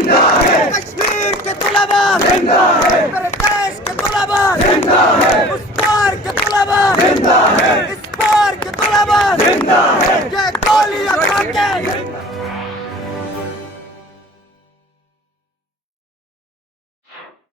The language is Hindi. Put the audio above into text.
कश्मीर के तलबा जिंदा है, मेरे देश के तलबा जिंदा है, उस पार के तलबा जिंदा है, इस पार के तलबा जिंदा है, ये गोलियां खा के